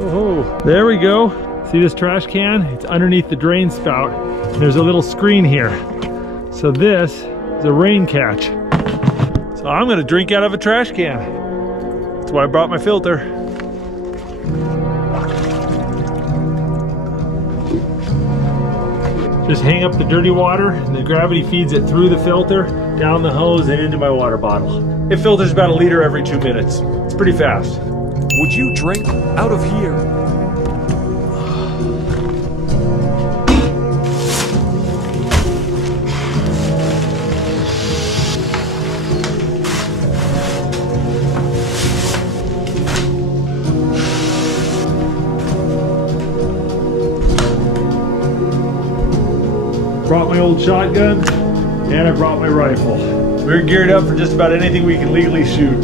Oh, there we go. See this trash can? It's underneath the drain spout. There's a little screen here. So this is a rain catch. So I'm gonna drink out of a trash can. That's why I brought my filter. Just hang up the dirty water and the gravity feeds it through the filter, down the hose and into my water bottle. It filters about 1 liter every 2 minutes. It's pretty fast. Would you drink out of here? Brought my old shotgun and I brought my rifle. We're geared up for just about anything we can legally shoot.